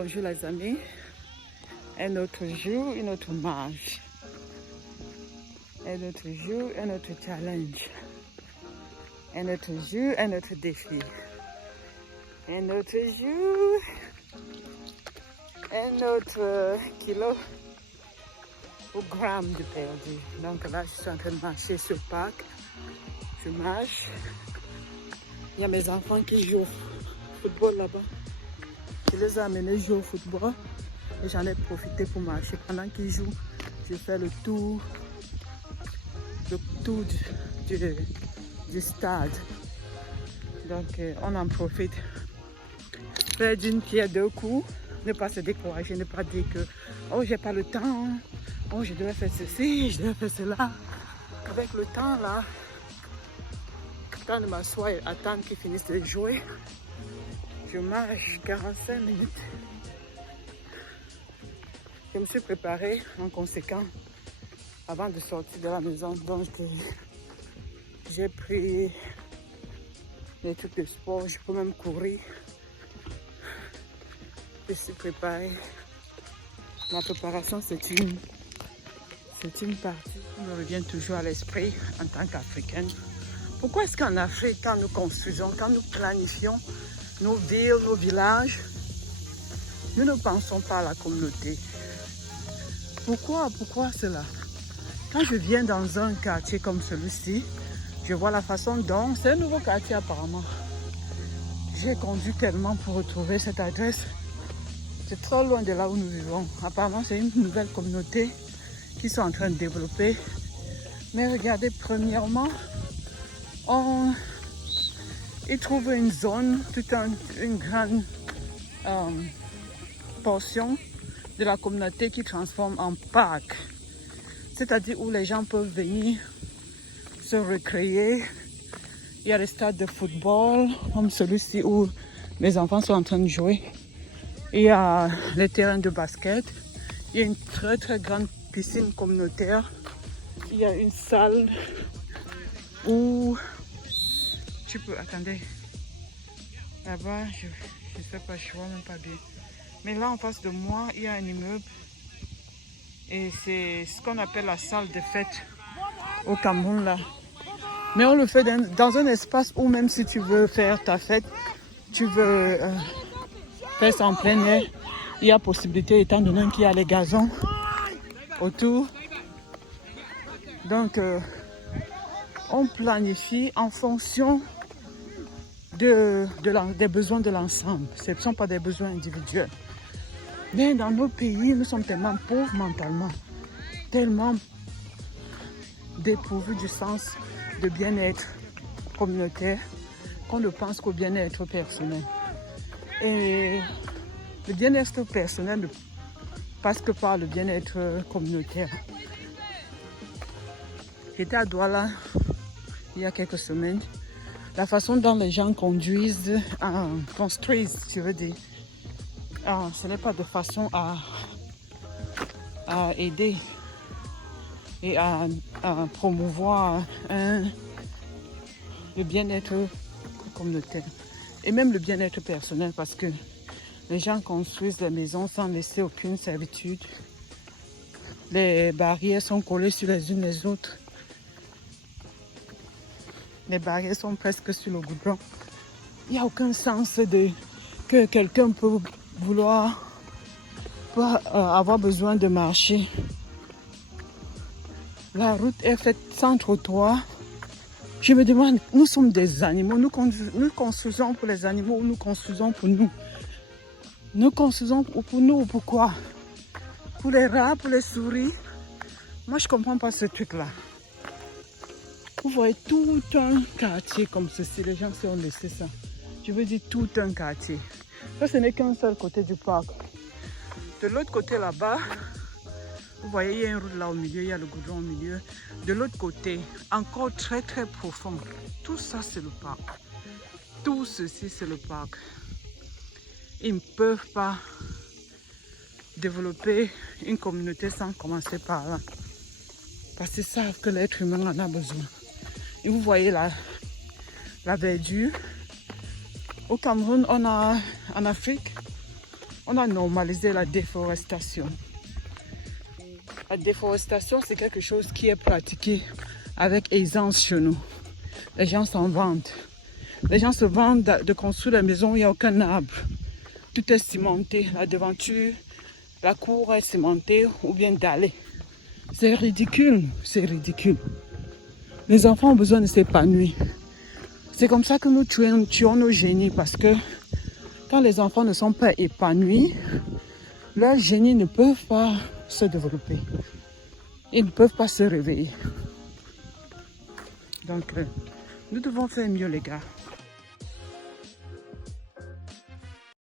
Bonjour les amis, un autre jour, une autre marche, un autre jour, un autre challenge, un autre jour, un autre défi, un autre jour, un autre kilo ou gramme de perdu. Donc là, je suis en train de marcher sur le parc, je marche, il y a mes enfants qui jouent au football là-bas. Je les ai amenés jouer au football et j'en ai profité pour marcher. Pendant qu'ils jouent, je fais le tour du stade. Donc on en profite. Faire d'une pierre deux coups, ne pas se décourager, ne pas dire que oh j'ai pas le temps, oh je devais faire ceci, je devais faire cela. Avec le temps là, quand de m'asseoir et attendre qu'ils finissent de jouer, je marche 45 minutes. Je me suis préparée en conséquent avant de sortir de la maison. Donc j'ai pris les trucs de sport, je peux même courir. Je suis préparée. Ma préparation, c'est une partie qui me revient toujours à l'esprit en tant qu'Africaine. Pourquoi est-ce qu'en Afrique, quand nous construisons, quand nous planifions nos villes, nos villages, nous ne pensons pas à la communauté? Pourquoi cela? Quand je viens dans un quartier comme celui-ci, je vois la façon dont, c'est un nouveau quartier apparemment. J'ai conduit tellement pour retrouver cette adresse. C'est trop loin de là où nous vivons. Apparemment, c'est une nouvelle communauté qui sont en train de développer. Mais regardez, premièrement, ils trouvent une zone, une grande portion de la communauté qui transforme en parc. C'est-à-dire où les gens peuvent venir se recréer. Il y a des stades de football, comme celui-ci où mes enfants sont en train de jouer. Il y a les terrains de basket. Il y a une très très grande piscine communautaire. Il y a une salle où tu peux... Attendez. Là-bas, je sais pas, je vois même pas bien. Mais là, en face de moi, il y a un immeuble. Et c'est ce qu'on appelle la salle de fête au Cameroun, là. Mais on le fait dans un espace où même si tu veux faire ta fête, tu veux faire ça en plein air, il y a possibilité, étant donné qu'il y a les gazons autour. Donc, on planifie en fonction des besoins de l'ensemble. Ce ne sont pas des besoins individuels. Mais dans nos pays, nous sommes tellement pauvres mentalement, tellement dépourvus du sens de bien-être communautaire qu'on ne pense qu'au bien-être personnel. Et le bien-être personnel ne passe que par le bien-être communautaire. J'étais à Douala il y a quelques semaines. La façon dont les gens construisent, je veux dire, ce n'est pas de façon à aider et à promouvoir le bien-être communautaire et même le bien-être personnel, parce que les gens construisent les maisons sans laisser aucune servitude. Les barrières sont collées sur les unes les autres. Les barrières sont presque sur le goudron. Il n'y a aucun sens que quelqu'un peut avoir besoin de marcher. La route est faite sans trottoir. Je me demande, nous sommes des animaux, nous construisons pour les animaux ou nous construisons pour nous? Nous construisons pour nous ou pourquoi? Pour les rats, pour les souris? Moi, je ne comprends pas ce truc-là. Vous voyez tout un quartier comme ceci, les gens ont laissé ça. Je veux dire tout un quartier. Ça, ce n'est qu'un seul côté du parc. De l'autre côté là-bas, vous voyez, il y a une route là au milieu, il y a le goudron au milieu. De l'autre côté, encore très très profond, tout ça c'est le parc. Tout ceci c'est le parc. Ils ne peuvent pas développer une communauté sans commencer par là. Parce qu'ils savent que l'être humain en a besoin. Et vous voyez la verdure. Au Cameroun, en Afrique, On a normalisé la déforestation. La déforestation, c'est quelque chose qui est pratiqué avec aisance chez nous. Les gens s'en vantent. Les gens se vantent de construire des maisons où il n'y a aucun arbre. Tout est cimenté. La devanture, la cour est cimentée ou bien dallée. C'est ridicule, c'est ridicule. Les enfants ont besoin de s'épanouir. C'est comme ça que nous tuons nos génies parce que quand les enfants ne sont pas épanouis, leurs génies ne peuvent pas se développer. Ils ne peuvent pas se réveiller. Donc, nous devons faire mieux, les gars.